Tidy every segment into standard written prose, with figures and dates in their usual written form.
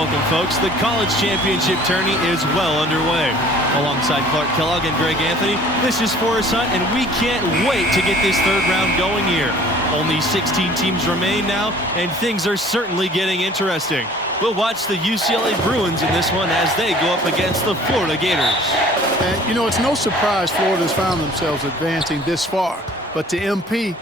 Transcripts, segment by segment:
Welcome, folks. The college championship tourney is well underway. Alongside Clark Kellogg and Greg Anthony, this is Forrest Hunt, and we can't wait to get this third round going here. Only 16 teams remain now, and things are certainly getting interesting. We'll watch the UCLA Bruins in this one as they go up against the Florida Gators. And, you know, it's no surprise Florida's found themselves advancing this far. But to MP,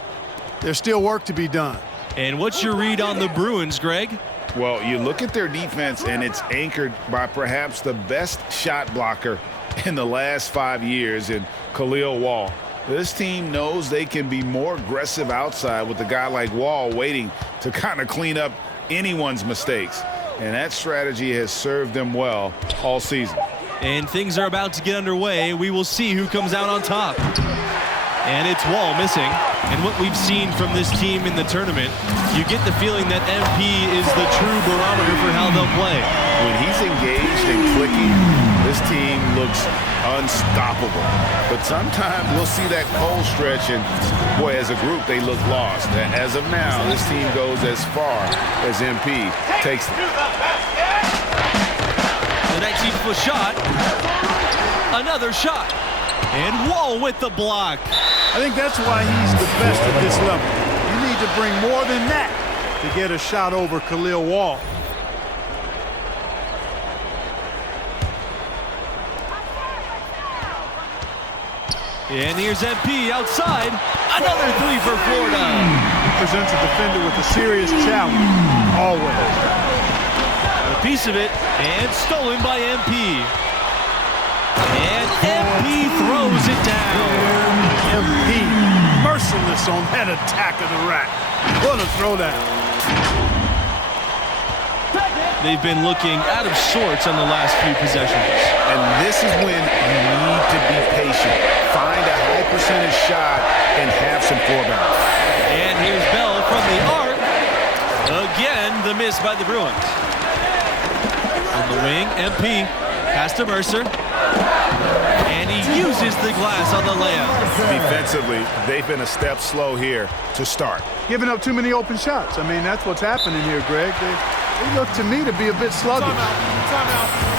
there's still work to be done. And what's your read on the Bruins, Greg? Well, you look at their defense, and it's anchored by perhaps the best shot blocker in the last 5 years in Khalil Wall. This team knows they can be more aggressive outside with a guy like Wall waiting to kind of clean up anyone's mistakes. And that strategy has served them well all season. And things are about to get underway. We will see who comes out on top. And it's Wall missing. And what we've seen from this team in the tournament, you get the feeling that MP is the true barometer for how they'll play. When he's engaged and clicking, this team looks unstoppable. But sometimes we'll see that cold stretch, and boy, as a group, they look lost. As of now, this team goes as far as MP takes them. The 19-foot shot. Another shot. And Wall with the block. I think that's why he's the best at this level. You need to bring more than that to get a shot over Khalil Wall. And here's MP outside. Another three for Florida. He presents a defender with a serious challenge, always. A piece of it, and stolen by MP. And MP throws it down. MP, merciless on that attack of the rack. What a throwdown. They've been looking out of sorts on the last few possessions. And this is when you need to be patient. Find a high percentage shot and have some forebounds. And here's Bell from the arc. Again, the miss by the Bruins. On the wing, MP pass to Mercer. And he uses the glass on the layup. Defensively, they've been a step slow here to start. Giving up too many open shots. I mean, that's what's happening here, Greg. They look to me to be a bit sluggish. Timeout.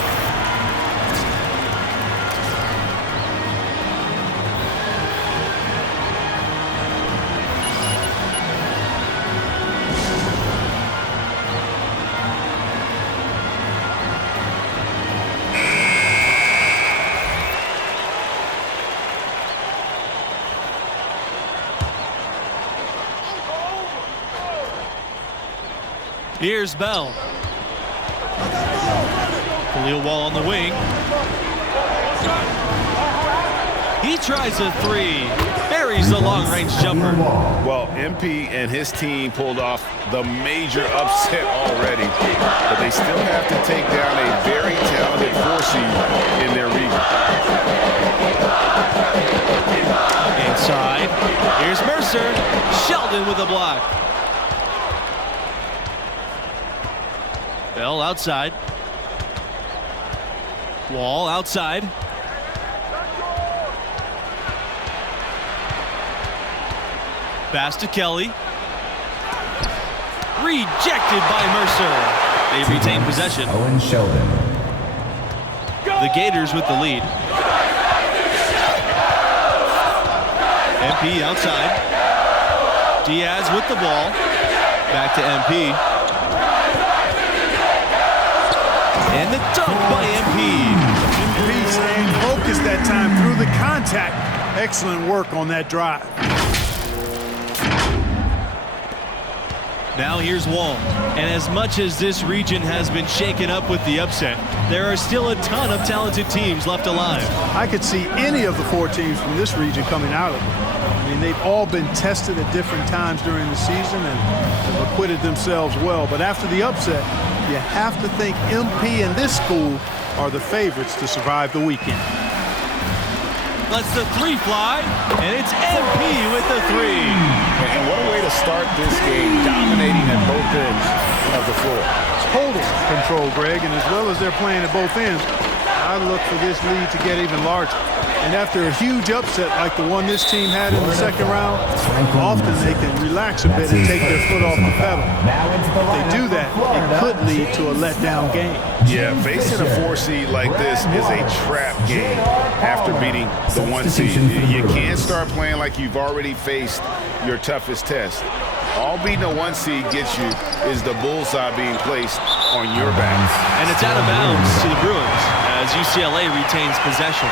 Here's Bell. Khalil Wall on the wing. He tries a three. Buries the long-range jumper. Well, MP and his team pulled off the major upset already, but they still have to take down a very talented 4 seed in their region. Inside. Here's Mercer. Sheldon with a block. Bell outside. Wall outside. Pass to Kelly. Rejected by Mercer. They retain possession. Owen Sheldon. The Gators with the lead. MP outside. Diaz with the ball. Back to MP. And the dunk by MP. MP staying focused that time through the contact. Excellent work on that drive. Now here's Wall. And as much as this region has been shaken up with the upset, there are still a ton of talented teams left alive. I could see any of the 4 teams from this region coming out of it. I mean, they've all been tested at different times during the season and have acquitted themselves well. But after the upset, you have to think MP and this school are the favorites to survive the weekend. Lets the three fly, and it's MP with the three. And what a way to start this game, dominating at both ends of the floor. Total control, Greg, and as well as they're playing at both ends, I look for this lead to get even larger. And after a huge upset like the one this team had in the second round, often they can relax a bit and take their foot off the pedal. If they do that, it could lead to a letdown game. Yeah, facing a 4 seed like this is a trap game after beating the 1 seed. You can't start playing like you've already faced your toughest test. All beating a 1 seed gets you is the bullseye being placed on your back. And it's out of bounds to the Bruins as UCLA retains possession.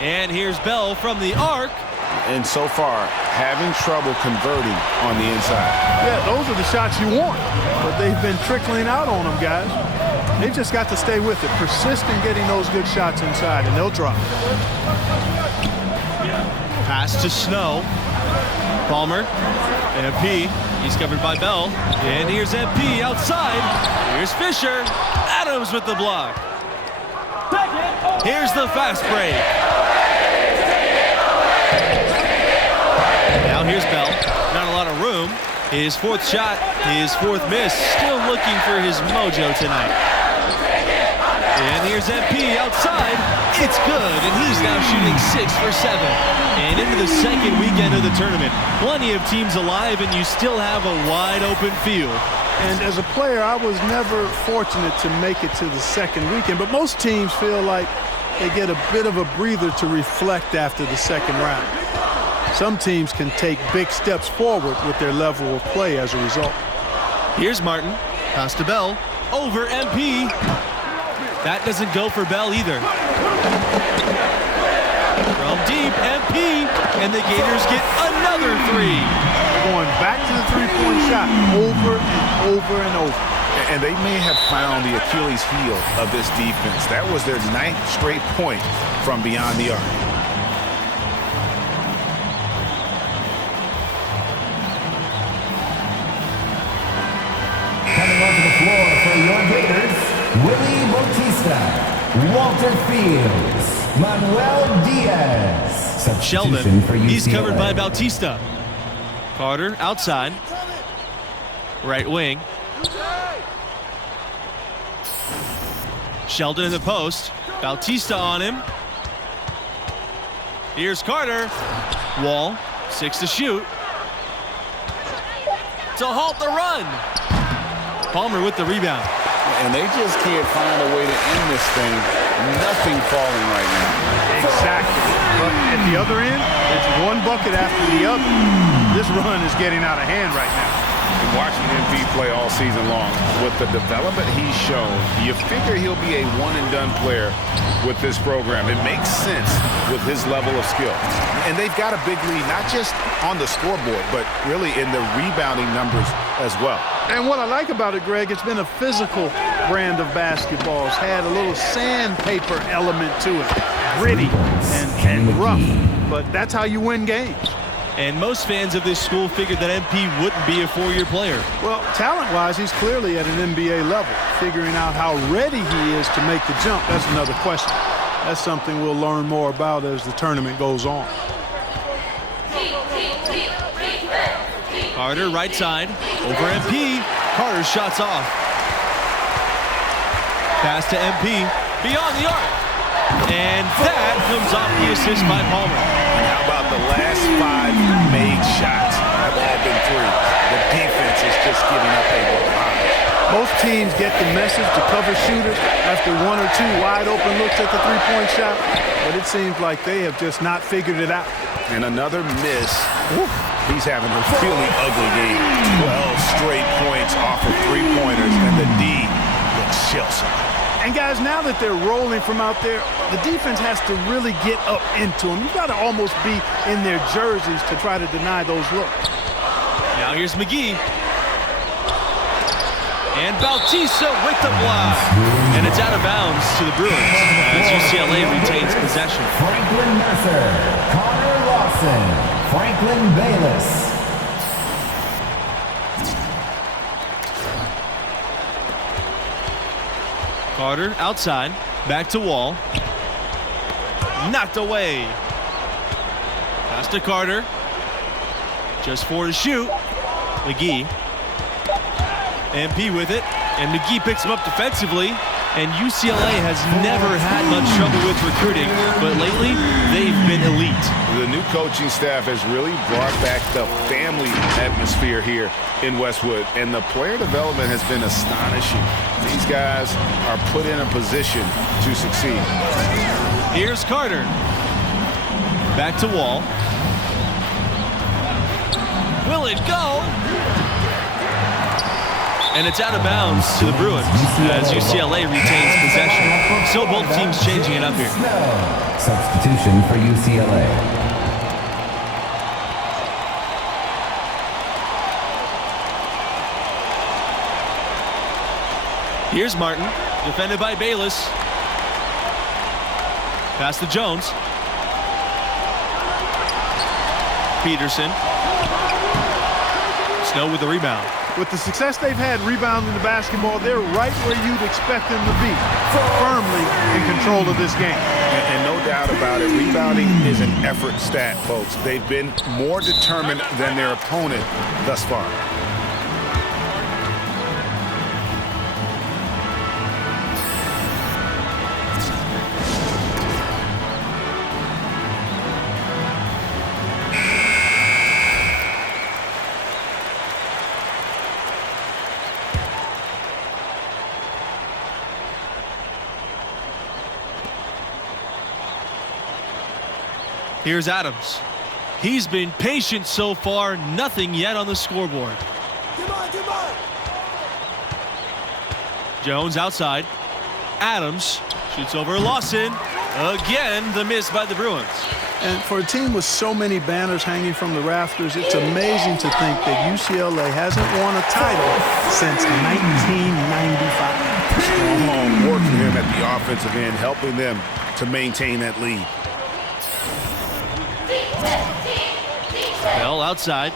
And here's Bell from the arc. And so far, having trouble converting on the inside. Yeah, those are the shots you want, but they've been trickling out on them, guys. They've just got to stay with it. Persist in getting those good shots inside, and they'll drop. Pass to Snow. Palmer. MP. He's covered by Bell. And here's MP outside. Here's Fisher. Adams with the block. Here's the fast break. Now here's Bell. Not a lot of room. His fourth shot, his fourth miss. Still looking for his mojo tonight. And here's MP outside. It's good, and he's now shooting 6 for 7. And into the second weekend of the tournament. Plenty of teams alive, and you still have a wide open field. And as a player, I was never fortunate to make it to the second weekend, but most teams feel like they get a bit of a breather to reflect after the second round. Some teams can take big steps forward with their level of play as a result. Here's Martin. Pass to Bell. Over MP. That doesn't go for Bell either. From deep, MP. And the Gators get another 3. They're going back to the three-point shot over and over and over. And they may have found the Achilles heel of this defense. That was their 9th straight point from beyond the arc. Coming onto the floor for your Gators, Willie Bautista, Walter Fields, Manuel Diaz. Sheldon, for he's UCLA. covered by Bautista. Carter outside. Right wing. Sheldon in the post. Bautista on him. Here's Carter. Wall, 6 to shoot. To halt the run. Palmer with the rebound. And they just can't find a way to end this thing. Nothing falling right now. Exactly. But at the other end, it's one bucket after the other. This run is getting out of hand right now. And watching MP play all season long, with the development he's shown, you figure he'll be a one-and-done player with this program. It makes sense with his level of skill. And they've got a big lead, not just on the scoreboard, but really in the rebounding numbers as well. And what I like about it, Greg, it's been a physical brand of basketball. It's had a little sandpaper element to it. Gritty and rough. But that's how you win games. And most fans of this school figured that MP wouldn't be a 4-year player. Well, talent-wise, he's clearly at an NBA level. Figuring out how ready he is to make the jump, that's another question. That's something we'll learn more about as the tournament goes on. Carter right side. Over MP. Carter shots off. Pass to MP. Beyond the arc. And that comes off the assist by Palmer. And how about the last 5 made shots have all been threes? The defense is just giving up a barrage. Most teams get the message to cover shooters after 1 or 2 wide-open looks at the three-point shot, but it seems like they have just not figured it out. And another miss. He's having a really ugly game. 12 straight points off of three-pointers, and the D looks shell-shocked. And guys, now that they're rolling from out there, the defense has to really get up into them. You've got to almost be in their jerseys to try to deny those looks. Now here's McGee. And Bautista with the block. And it's out of bounds to the Bruins as UCLA retains possession. Franklin Mercer, Connor Lawson, Franklin Bayless. Carter outside. Back to Wall. Knocked away. Pass to Carter. Just 4 to shoot. McGee. MP with it. And McGee picks him up defensively. And UCLA has never had much trouble with recruiting, but lately they've been elite. The new coaching staff has really brought back the family atmosphere here in Westwood, and the player development has been astonishing. These guys are put in a position to succeed. Here's Carter. Back to Wall. Will it go? And it's out of bounds to the Bruins as UCLA retains possession. So both teams changing it up here. Substitution for UCLA. Here's Martin, defended by Bayless. Pass to Jones. Peterson. Snow with the rebound. With the success they've had rebounding the basketball, they're right where you'd expect them to be, firmly in control of this game. And no doubt about it, rebounding is an effort stat, folks. They've been more determined than their opponent thus far. Here's Adams. He's been patient so far, nothing yet on the scoreboard. Jones outside. Adams shoots over Lawson. Again, the miss by the Bruins. And for a team with so many banners hanging from the rafters, it's amazing to think that UCLA hasn't won a title since 1995. Strong work for him at the offensive end, helping them to maintain that lead. Bell outside.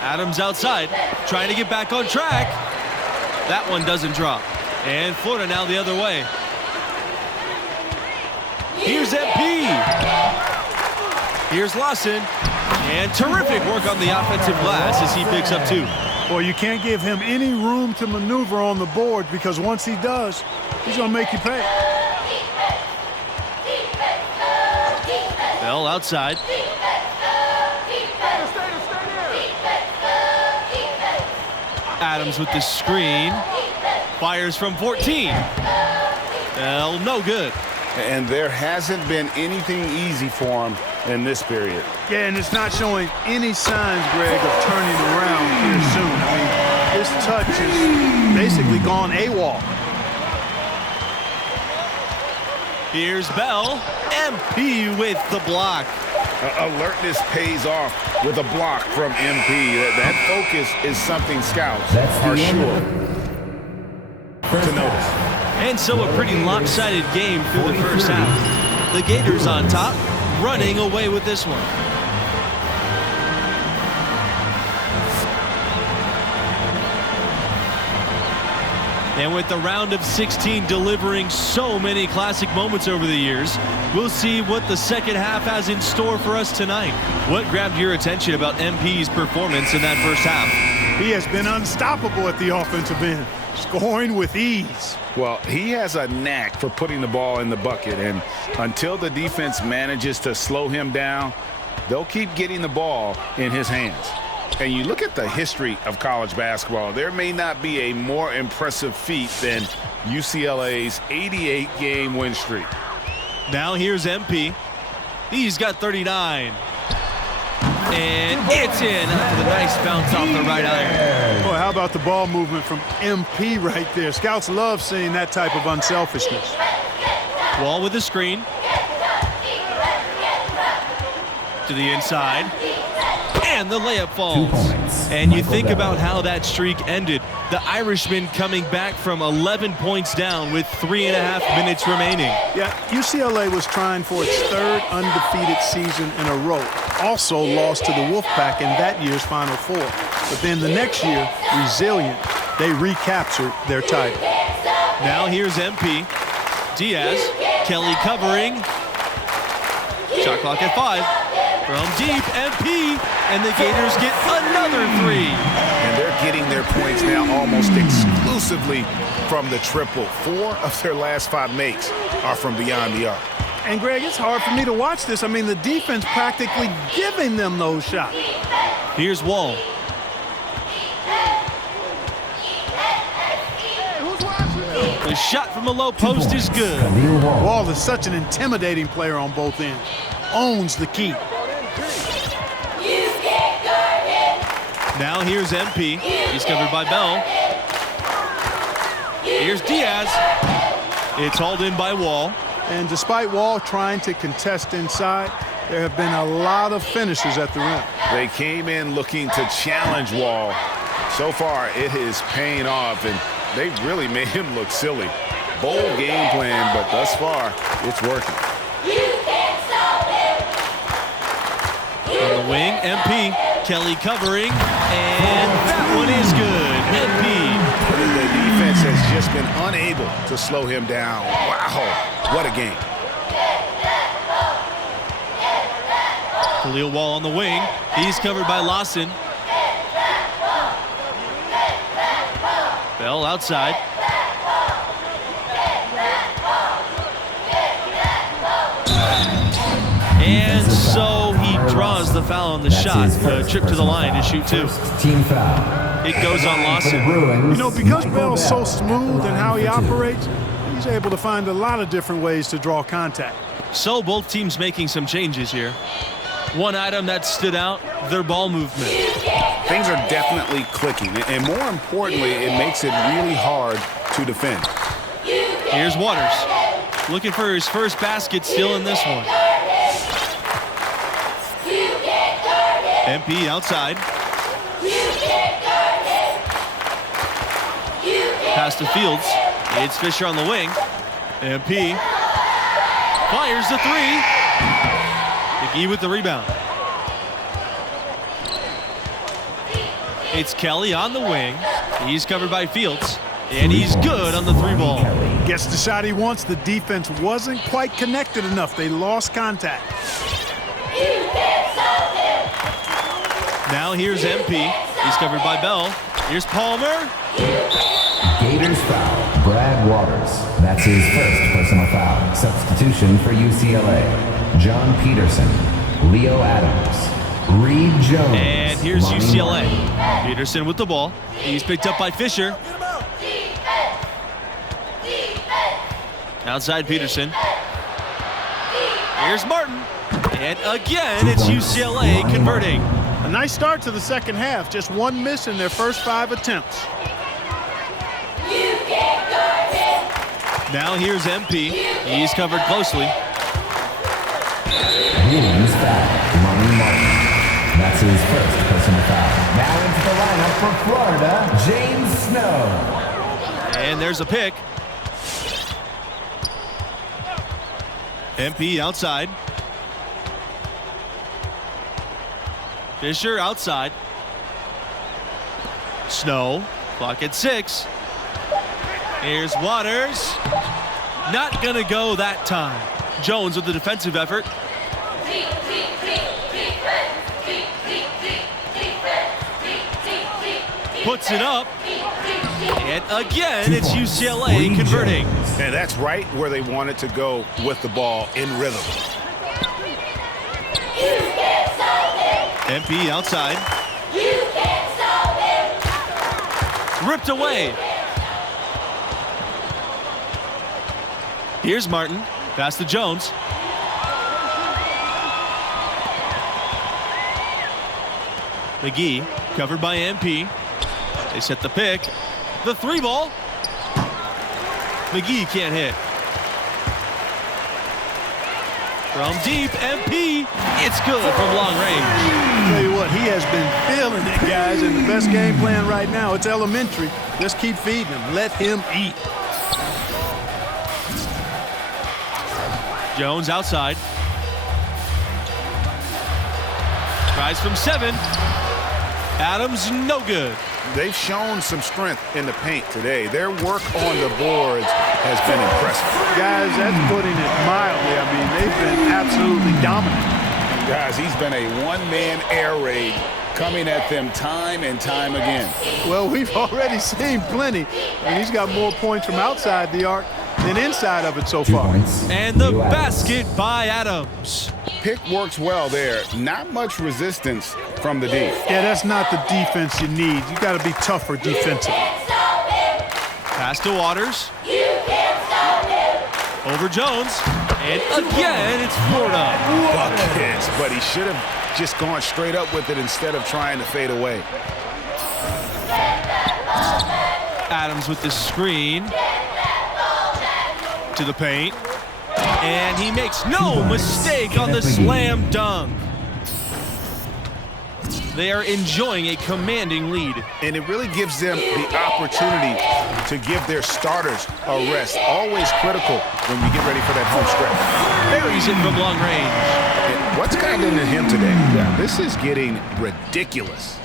Adams outside, trying to get back on track. That one doesn't drop. And Florida now the other way. Here's MP. Here's Lawson. And terrific work on the offensive glass as he picks up 2. Well, you can't give him any room to maneuver on the board because once he does, he's going to make you pay. Bell outside. Adams with the screen. Fires from 14. Bell, no good. And there hasn't been anything easy for him in this period. Yeah, and it's not showing any signs, Greg, of turning around here soon. I mean, this touch is basically gone AWOL. Here's Bell. MP with the block. Alertness pays off with a block from MP. That focus is something scouts are sure to notice. And so a pretty lopsided game through the first half. The Gators on top, running away with this one. And with the round of 16 delivering so many classic moments over the years, we'll see what the second half has in store for us tonight. What grabbed your attention about MP's performance in that first half? He has been unstoppable at the offensive end, scoring with ease. Well, he has a knack for putting the ball in the bucket, and until the defense manages to slow him down, they'll keep getting the ball in his hands. And you look at the history of college basketball, there may not be a more impressive feat than UCLA's 88-game win streak. Now here's MP. He's got 39. And it's in after the nice bounce off the right iron. Boy, how about the ball movement from MP right there? Scouts love seeing that type of unselfishness. Wall with the screen. To the inside. And the layup falls. And you think about how that streak ended. The Irishman coming back from 11 points down with 3.5 minutes remaining. Yeah, UCLA was trying for its third undefeated season in a row. Also lost to the Wolfpack in that year's Final Four. But then the next year, resilient, they recaptured their title. Now here's MP. Diaz. Kelly covering. Shot clock at 5. From deep, MP, and the Gators get another 3. And they're getting their points now almost exclusively from the triple. 4 of their last 5 makes are from beyond the arc. And, Greg, it's hard for me to watch this. I mean, the defense practically giving them those shots. Here's Wall. The shot from the low post is good. Wall is such an intimidating player on both ends. Owns the key. Now here's MP. He's covered by Bell. Here's Diaz. It's hauled in by Wall. And despite Wall trying to contest inside, there have been a lot of finishes at the rim. They came in looking to challenge Wall. So far, it is paying off, and they really made him look silly. Bold game plan, but thus far, it's working. On the wing, MP. Kelly covering, and that one is good. MP. The defense has just been unable to slow him down. Wow, what a game. Khalil Wall on the wing. He's covered by Lawson. Bell outside. And so he draws the foul on the shot. The trip to the line to shoot two. Team foul. It goes on Lawson. You know, because Bell's so smooth in how he operates, he's able to find a lot of different ways to draw contact. So both teams making some changes here. One item that stood out, their ball movement. Things are definitely clicking, and more importantly, it makes it really hard to defend. Here's Waters. Looking for his first basket still in this one. MP outside. Pass to Fields. It's Fisher on the wing. MP fires the three. McGee with the rebound. It's Kelly on the wing. He's covered by Fields. And he's good on the three ball. Gets the shot he wants. The defense wasn't quite connected enough. They lost contact. Now here's MP. He's covered by Bell. Here's Palmer. Gators foul. Brad Waters. That's his first personal foul. Substitution for UCLA. John Peterson. Leo Adams. Reed Jones. And here's Lonnie UCLA. Martin. Peterson with the ball. He's picked up by Fisher. Outside Peterson. Here's Martin. And again, it's UCLA converting. A nice start to the second half. Just one miss in their first 5 attempts. Now here's MP. He's covered closely. Williams foul. Lonnie Martin. That's his first personal foul. Now into the lineup for Florida, James Snow. And there's a pick. MP outside. Fisher outside. Snow. Clock at 6. Here's Waters. Not gonna go that time. Jones with the defensive effort. Puts it up. And again, it's UCLA converting. And that's right where they wanted to go with the ball in rhythm. MP outside. Ripped away. Here's Martin. Pass to Jones. McGee covered by MP. They set the pick. The three ball. McGee can't hit. From deep, MP. It's good from long range. Tell you what, he has been feeling it, guys, and the best game plan right now, it's elementary. Just keep feeding him. Let him eat. Jones outside. Tries from 7. Adams, no good. They've shown some strength in the paint today. Their work on the boards has been impressive. Guys, that's putting it mildly. I mean, they've been absolutely dominant. Guys, he's been a one-man air raid coming at them time and time again. Well, we've already seen plenty, and he's got more points from outside the arc than inside of it so 2 far. points. And the US. basket by Adams. Pick works well there. Not much resistance from the D. Yeah, that's not the defense you need. You got to be tougher defensively. Pass to Waters. Over Jones. And again, it's Florida. Buckets, but he should have just gone straight up with it instead of trying to fade away. Adams with the screen. To the paint. And he makes no mistake on the slam dunk. They are enjoying a commanding lead. And it really gives them the opportunity to give their starters a rest. Always critical when you get ready for that home stretch. Buries it from long range. And what's gotten into him today? Yeah, this is getting ridiculous.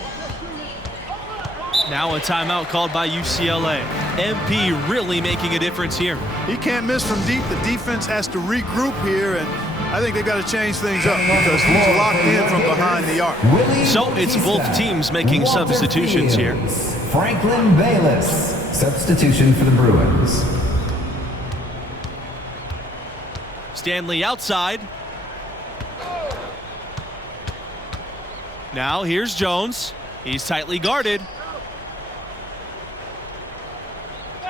Now a timeout called by UCLA. MP really making a difference here. He can't miss from deep. The defense has to regroup here, and I think they've got to change things up because he's locked in from behind the arc. So it's both teams making substitutions here. Franklin Bayless, substitution for the Bruins. Stanley outside. Now here's Jones. He's tightly guarded.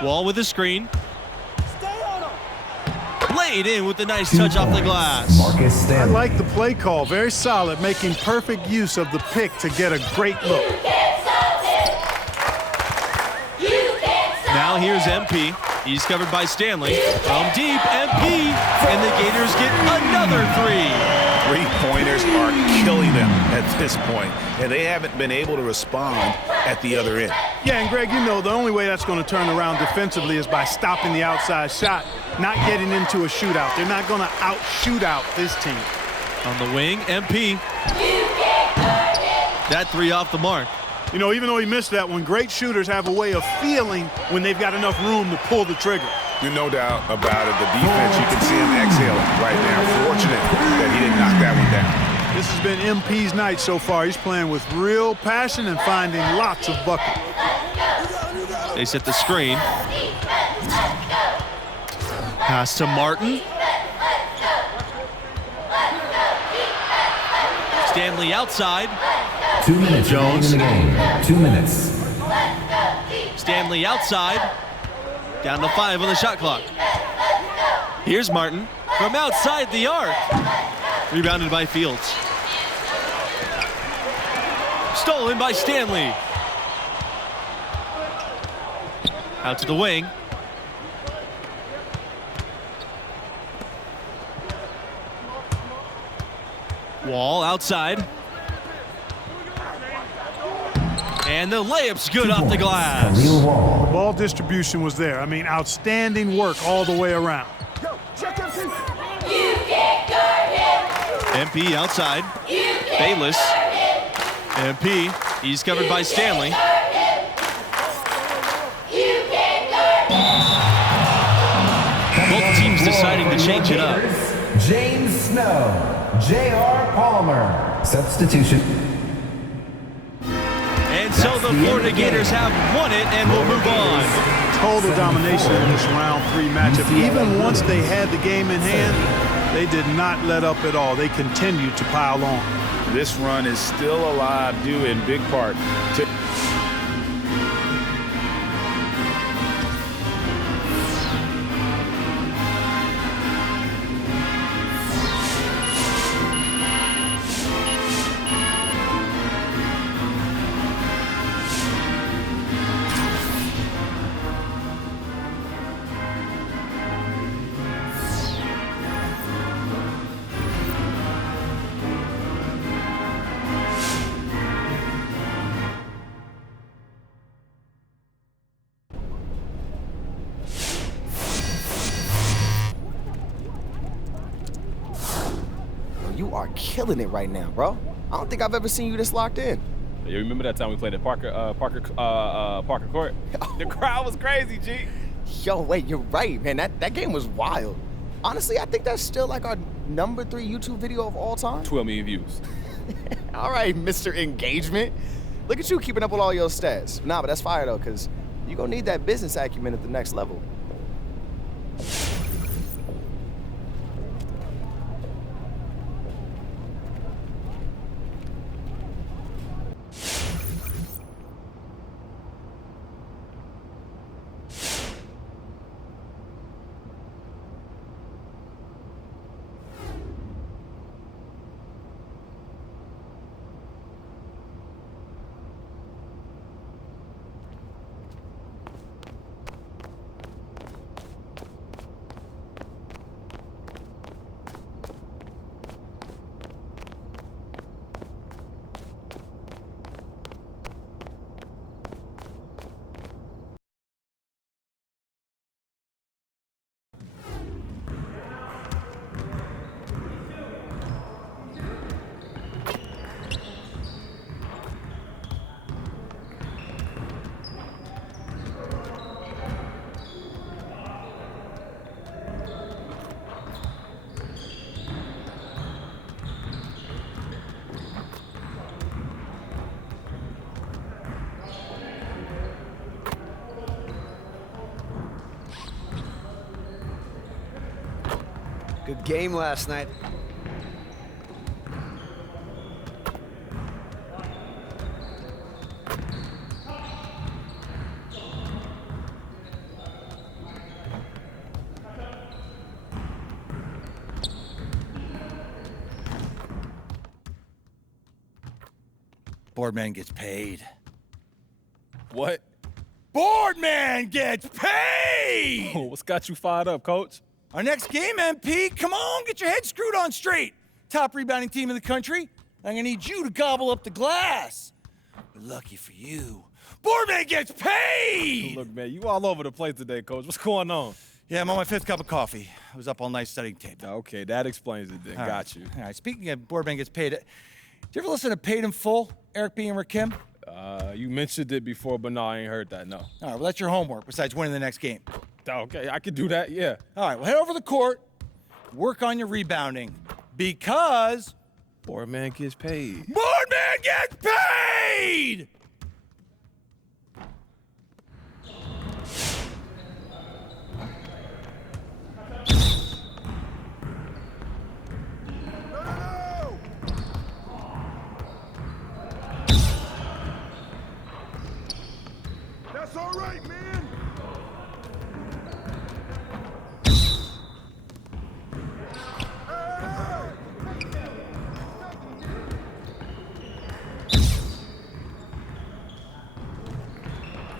Wall with the screen. Laid in with a nice touch off the glass. Marcus I Stanley. like the play call. Very solid, making perfect use of the pick to get a great look. Now here's MP. He's covered by Stanley. From deep, MP. And the Gators get another three. Three-pointers are killing them at this point, and they haven't been able to respond at the other end. Yeah, and Greg, you know the only way that's going to turn around defensively is by stopping the outside shot, not getting into a shootout. They're not going to out-shoot out this team. On the wing, MP. That three off the mark. You know, even though he missed that one, great shooters have a way of feeling when they've got enough room to pull the trigger. No doubt about it. The defense, you can see him exhaling right now. Fortunate that he didn't knock that one down. This has been MP's night so far. He's playing with real passion and finding lots of buckets. They set the screen. Pass to Martin. Stanley outside. 2 minutes Jones. in the game. 2 minutes. Stanley outside. Down to 5 on the shot clock. Here's Martin from outside the arc. Rebounded by Fields. Stolen by Stanley. Out to the wing. Wall outside. And the layup's good off the glass. Khalil Wall. Ball distribution was there. I mean, outstanding work all the way around. MP outside. Bayless. MP. He's covered by Stanley. Both teams deciding to change it up. James Snow. J.R. Palmer. Substitution. And so the Florida Gators have won it and will move on. Total domination in this round 3 matchup. Even once they had the game in hand, they did not let up at all. They continued to pile on. This run is still alive due in big part to You are killing it right now, bro. I don't think I've ever seen you this locked in. You remember that time we played at Parker Court? The crowd was crazy, G. Yo, wait, you're right, man. That game was wild. Honestly, I think that's still like our #3 YouTube video of all time. 12 million views. All right, Mr. Engagement. Look at you keeping up with all your stats. Nah, but that's fire, though, because you're going to need that business acumen at the next level. Good game last night. Boardman gets paid. What? Boardman gets paid! Oh, what's got you fired up, Coach? Our next game, MP, come on, get your head screwed on straight. Top rebounding team in the country. I'm gonna need you to gobble up the glass. But lucky for you, Boardman gets paid! Look, man, you all over the place today, Coach. What's going on? Yeah, I'm on my 5th cup of coffee. I was up all night studying tape. Okay, that explains it then. All right. Got you. All right, speaking of Boardman gets paid, did you ever listen to Paid in Full, Eric B. and Rakim? You mentioned it before, but no, I ain't heard that, no. All right, well, that's your homework besides winning the next game. Okay, I could do that, yeah. All right, well, head over to the court, work on your rebounding, because Boardman gets paid. Boardman gets paid! That's all right, man.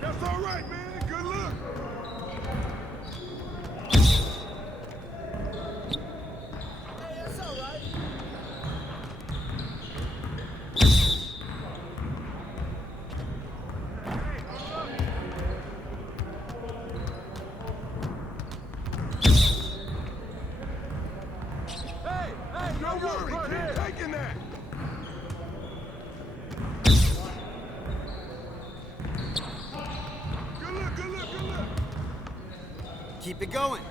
That's all right, man. Good luck. Don't worry, keep taking that. Good luck, good luck, good luck. Keep it going.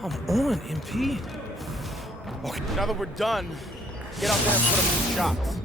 Come on, MP. Now that we're done, get out there and put up some shots.